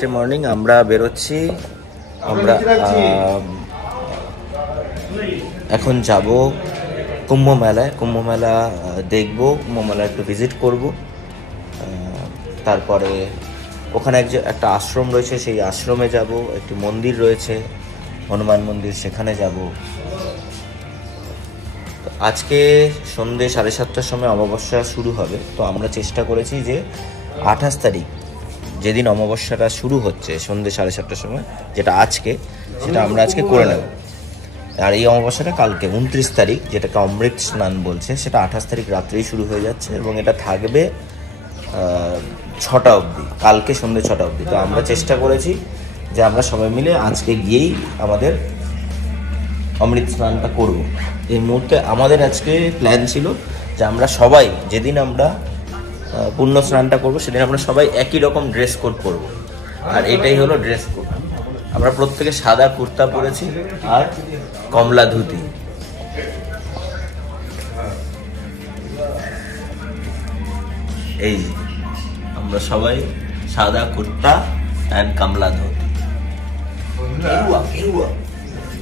Next day morning আমরা বেরোচ্ছি। আমরা এখন যাব কুম্ভ মেলায়। কুম্ভ মেলা দেখবো, কুম্ভ মেলা একটু ভিজিট করব। তারপরে ওখানে একটা আশ্রম রয়েছে, সেই আশ্রমে যাব। একটি মন্দির রয়েছে, হনুমান মন্দির, সেখানে যাব। আজকে সন্ধ্যে 7:30টার সময় অমাবস্যা শুরু হবে। তো আমরা চেষ্টা করেছি যে 28 তারিখ, যেদিন অমাবস্যাটা শুরু হচ্ছে সন্ধ্যে 7:30টার সময়, যেটা আজকে, সেটা আমরা আজকে করে নেব। আর এই অমাবস্যাটা কালকে 29 তারিখ, যেটাকে অমৃত স্নান বলছে, সেটা 28 তারিখ রাত্রেই শুরু হয়ে যাচ্ছে এবং এটা থাকবে 6টা অবধি, কালকে সন্ধ্যে 6টা অবধি। তো আমরা চেষ্টা করেছি যে আমরা সবাই মিলে আজকে গিয়েই আমাদের অমৃত স্নানটা করব। এই মুহূর্তে আমাদের আজকে প্ল্যান ছিল যে আমরা সবাই, যেদিন আমরা পুণ্য স্নানটা করবো, সেদিন আমরা সবাই একই রকম ড্রেস কোড করব। আর এটাই হলো ড্রেস কোড। আমরা প্রত্যেকে সাদা কুর্তা পরেছি আর কমলা ধুতি। এই যে আমরা সবাই সাদা কুর্তা অ্যান্ড কমলা ধুতি,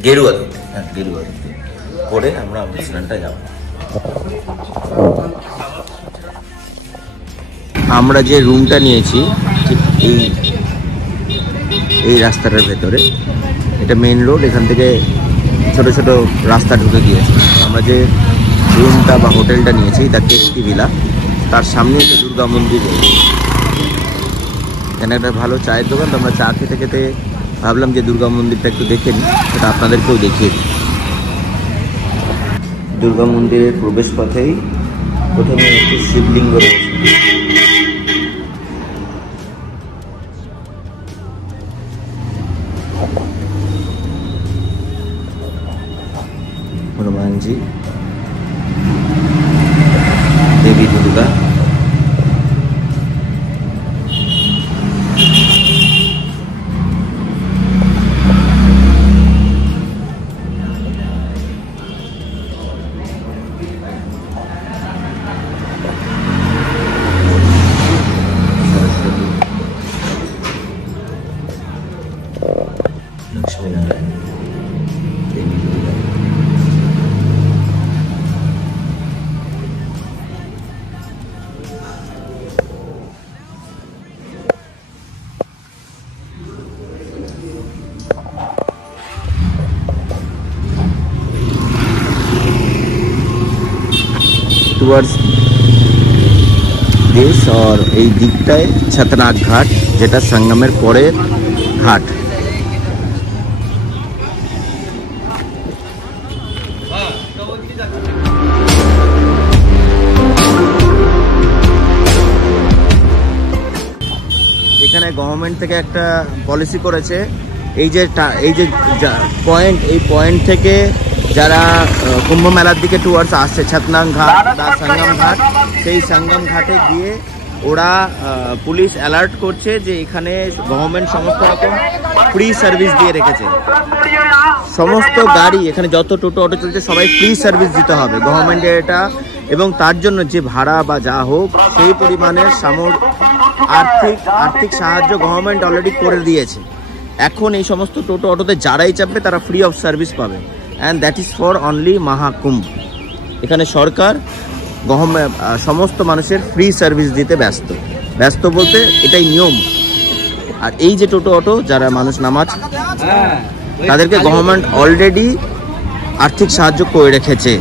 গেরুয়া ধুতি, হ্যাঁ গেরুয়া ধুতি পরে আমরা অমৃত স্নানটা যাব। আমরা যে রুমটা নিয়েছি ঠিক এই রাস্তাটার ভেতরে, এটা মেইন রোড, এখান থেকে ছোট ছোট রাস্তা ঢুকে গিয়েছে। আমরা যে রুমটা বা হোটেলটা নিয়েছি দ্য কেতকি ভিলা, তার সামনে একটা দুর্গা মন্দির রয়েছে। এখানে একটা ভালো চায়ের দোকান। তো আমরা চা খেতে খেতে ভাবলাম যে দুর্গা মন্দিরটা একটু দেখে নিই, সেটা আপনাদেরকেও দেখিয়ে দিই। দুর্গা মন্দিরের প্রবেশ পথেই প্রথমে একটি শিবলিঙ্গ রয়েছে। হনুমানজি, দেবী দুর্গা, লক্ষ্মীনারায়ণ, দেবী দুর্গা। टुवर्ड्स दिस और এই দিকটায় ছতনাগ ঘাট, যেটা সঙ্গমের পরে ঘাট। এখানে গভর্নমেন্ট থেকে একটা পলিসি করেছে, এই যে পয়েন্ট, এই পয়েন্ট থেকে যারা কুম্ভ মেলার দিকে টুয়ার্ডস আসছে, ছতনাগ ঘাট বা সঙ্গম ঘাট, সেই সঙ্গম ঘাটে গিয়ে ওরা পুলিশ অ্যালার্ট করছে যে এখানে গভর্নমেন্ট সমস্ত রকম ফ্রি সার্ভিস দিয়ে রেখেছে। সমস্ত গাড়ি, এখানে যত টোটো অটো চলছে, সবাই ফ্রি সার্ভিস দিতে হবে গভর্নমেন্টের এটা। এবং তার জন্য যে ভাড়া বা যা হোক, সেই পরিমাণের আর্থিক সাহায্য গভর্নমেন্ট অলরেডি করে দিয়েছে। এখন এই সমস্ত টোটো অটোতে যারাই চাপবে তারা ফ্রি অফ সার্ভিস পাবে। And that is for only Maha Kumbh. এখানে সরকার সমস্ত মানুষের ফ্রি সার্ভিস দিতে ব্যস্ত বলতে এটাই নিয়ম। আর এই যে টোটো অটো যারা মানুষ নামাচ্ছে, তাদেরকে গভর্নমেন্ট অলরেডি আর্থিক সাহায্য করে রেখেছে।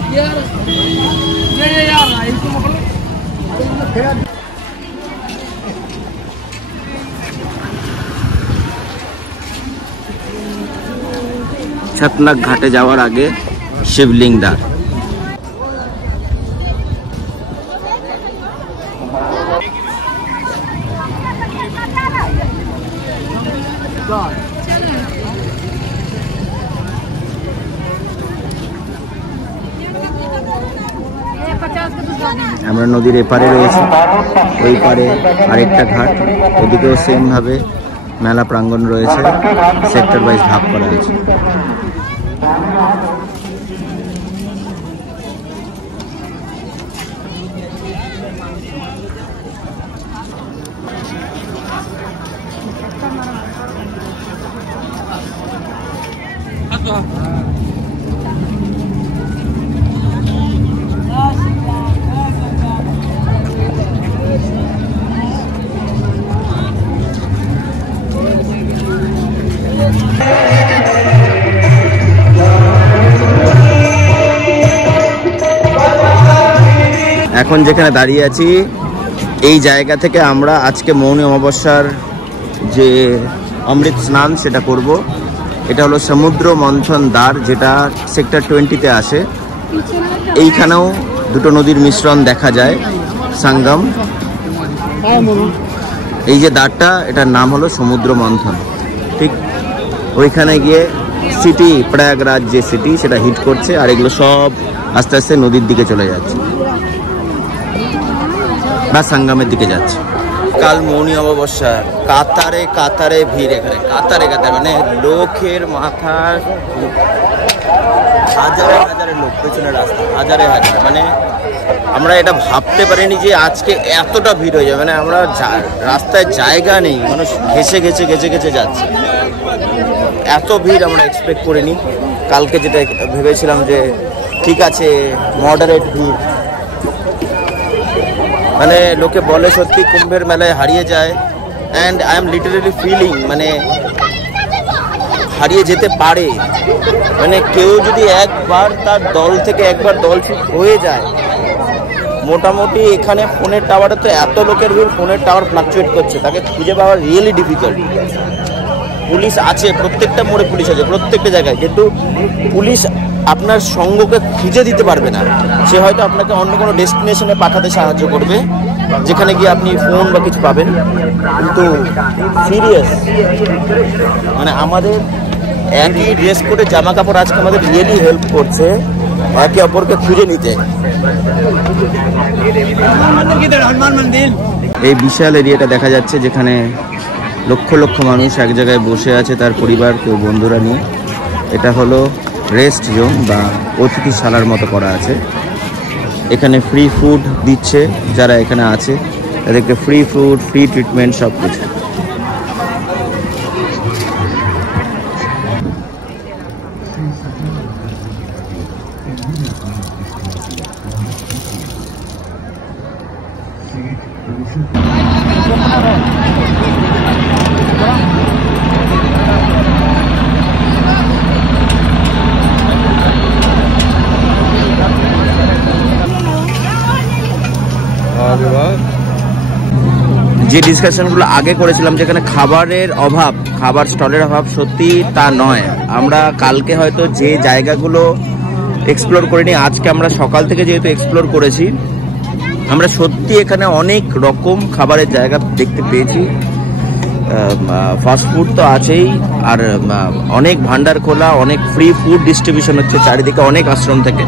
ছতনাগ ঘাটে যাওয়ার আগে শিবলিঙ্গটা। আমরা নদীর এপারে রয়েছি, ওই পারে আরেকটা ঘাট, ওদিকেও সেম ভাবে মেলা প্রাঙ্গণ রয়েছে, সেক্টর ওয়াইজ ভাগ করা হয়েছে। এখন যেখানে দাঁড়িয়ে আছি এই জায়গা থেকে আমরা আজকে মৌনী অমাবস্যার যে অমৃত স্নান সেটা করব। এটা হলো সমুদ্র মন্থন দ্বার, যেটা সেক্টর 20-তে আসে। এইখানেও দুটো নদীর মিশ্রণ দেখা যায়, সঙ্গম। এই যে দ্বারটা, এটার নাম হলো সমুদ্র মন্থন। ঠিক ওইখানে গিয়ে সিটি প্রয়াগরাজ যে সিটি সেটা হিট করছে, আর এগুলো সব আস্তে আস্তে নদীর দিকে চলে যাচ্ছে বা সঙ্গমের দিকে যাচ্ছে। কাল মৌনী অমাবস্যা, কাতারে কাতারে ভিড়, এখানে কাতারে কাতারে, মানে লোকের মাথার হাজারে হাজারে লোক, পেছনে রাস্তা হাজারে হাজারে, মানে আমরা এটা ভাবতে পারিনি যে আজকে এতটা ভিড় হয়ে যাবে। মানে আমরা রাস্তায় জায়গা নেই, মানুষ ঘেসে ঘেসে ঘেসে ঘেসে যাচ্ছে। এত ভিড় আমরা এক্সপেক্ট করিনি। কালকে যেটা ভেবেছিলাম যে ঠিক আছে মডারেট ভিড়, মানে লোকে বলে সত্যি কুম্ভের মেলায় হারিয়ে যায়, and I am literally feeling মানে হারিয়ে যেতে পারে। মানে কেউ যদি একবার তার দল থেকে একবার দলচ্যুত হয়ে যায়, মোটামুটি এখানে ফোনের টাওয়ারে তো এত লোকের ভিড়, ফোনের টাওয়ার ফ্লাকচুয়েট করছে, তাকে খুঁজে পাওয়া রিয়েলি ডিফিকাল্ট। পুলিশ আছে, প্রত্যেকটা মোড়ে পুলিশ আছে, প্রত্যেকটা জায়গায়, কিন্তু পুলিশ আপনার সঙ্গকে খুঁজে দিতে পারবে না। সে হয়তো আপনাকে অন্য কোনো ডেস্টিনেশনে পাঠাতে সাহায্য করবে, যেখানে গিয়ে আপনি ফোন বা কিছু পাবেন। কিন্তু সিরিয়াস, মানে আমাদের একই ড্রেস কোডে জামা কাপড় আজকে আমাদের রিয়েলি হেল্প করছে একে অপরকে খুঁজে নিতে। এই বিশাল এরিয়াটা দেখা যাচ্ছে, যেখানে লক্ষ লক্ষ মানুষ এক জায়গায় বসে আছে তার পরিবার, কেউ বন্ধুরা নিয়ে। এটা হলো রেস্ট জোন বা অতিথিশালার মতো করা আছে। এখানে ফ্রি ফুড দিচ্ছে যারা এখানে আছে তাদেরকে, ফ্রি ফুড, ফ্রি ট্রিটমেন্ট, সব কিছু। যে ডিসকাশনগুলো আগে করেছিলাম যেখানে খাবারের অভাব, খাবার স্টলের অভাব, সত্যি তা নয়। আমরা কালকে হয়তো যে জায়গাগুলো এক্সপ্লোর করিনি, আজকে আমরা সকাল থেকে যেহেতু এক্সপ্লোর করেছি, আমরা সত্যি এখানে অনেক রকম খাবারের জায়গা দেখতে পেয়েছি। ফাস্ট ফুড তো আছেই, আর অনেক ভান্ডার খোলা, অনেক ফ্রি ফুড ডিস্ট্রিবিউশন হচ্ছে চারিদিকে, অনেক আশ্রম থেকে।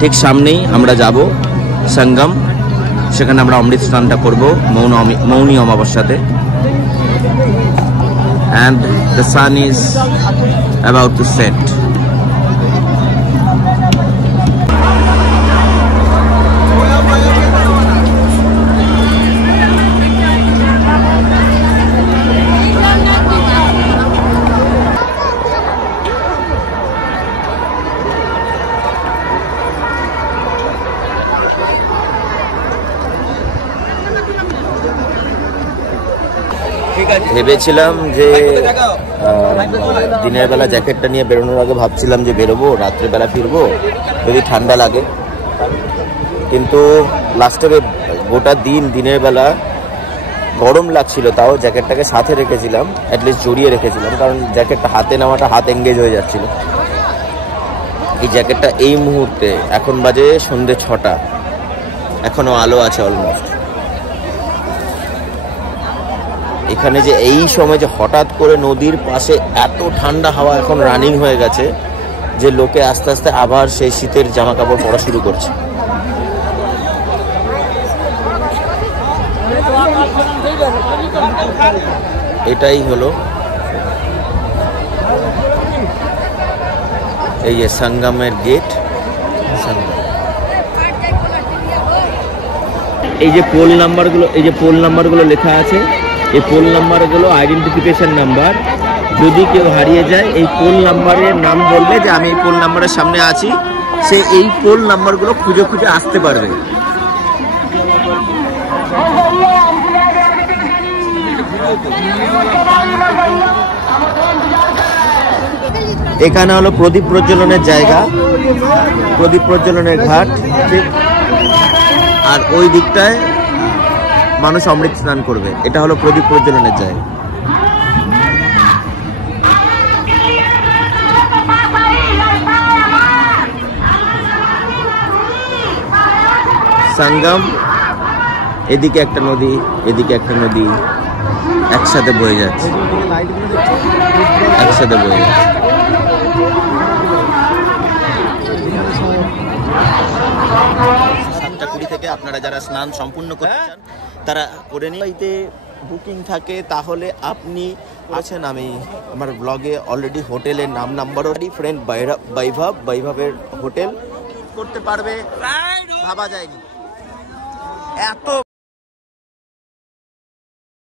ঠিক সামনেই আমরা যাব সঙ্গম, সেখানে আমরা অমৃত স্নানটা করবো মৌনী অমাবস্যাতে। and the sun is about to set. ভেবেছিলাম যে দিনের বেলা জ্যাকেটটা নিয়ে বেরোনোর আগে ভাবছিলাম যে বেরোবো, রাত্রেবেলা ফিরবো যদি ঠান্ডা লাগে, কিন্তু লাস্টে গোটা দিনের বেলা গরম লাগছিল, তাও জ্যাকেটটাকে সাথে রেখেছিলাম, অ্যাটলিস্ট জড়িয়ে রেখেছিলাম, কারণ জ্যাকেটটা হাতে নেওয়াটা হাত এঙ্গেজ হয়ে যাচ্ছিল। এই জ্যাকেটটা এই মুহূর্তে, এখন বাজে সন্ধ্যে 6টা, এখনো আলো আছে অলমোস্ট। এখানে যে এই সময় যে হঠাৎ করে নদীর পাশে এত ঠান্ডা হাওয়া এখন রানিং হয়ে গেছে যে লোকে আস্তে আস্তে আবার সেই শীতের জামা কাপড় পরা শুরু করছে। এটাই হলো এই যে সঙ্গমের গেট। এই যে পোল নাম্বারগুলো লেখা আছে, এই পোল নাম্বারগুলো আইডেন্টিফিকেশন নাম্বার, যদি কেউ হারিয়ে যায় এই পোল নাম্বারের নাম বললে যে আমি এই পোল নাম্বারের সামনে আছি, সে এই পোল নাম্বারগুলো খুঁজে খুঁজে আসতে পারবে। এখানে হলো প্রদীপ প্রজ্বলনের জায়গা, প্রদীপ প্রজ্বলনের ঘাট, ঠিক। আর ওই দিকটায় মানুষ অমৃত স্নান করবে, এটা হলো প্রদীপ প্রজ্বলনের জায়গা। সঙ্গম, এদিকে একটা নদী, এদিকে একটা নদী, একসাথে বয়ে যাচ্ছে, একসাথে বয়ে যাচ্ছে। 7:20 থেকে আপনারা যারা স্নান সম্পূর্ণ করতে চান তারা করে নিতে বুকিং থাকে, তাহলে আপনি আছেন। আমি আমার ব্লগে অলরেডি হোটেলের নাম্বারও ফ্রেন্ড বৈভবের হোটেল করতে পারবে, ভাবা যায়নি এত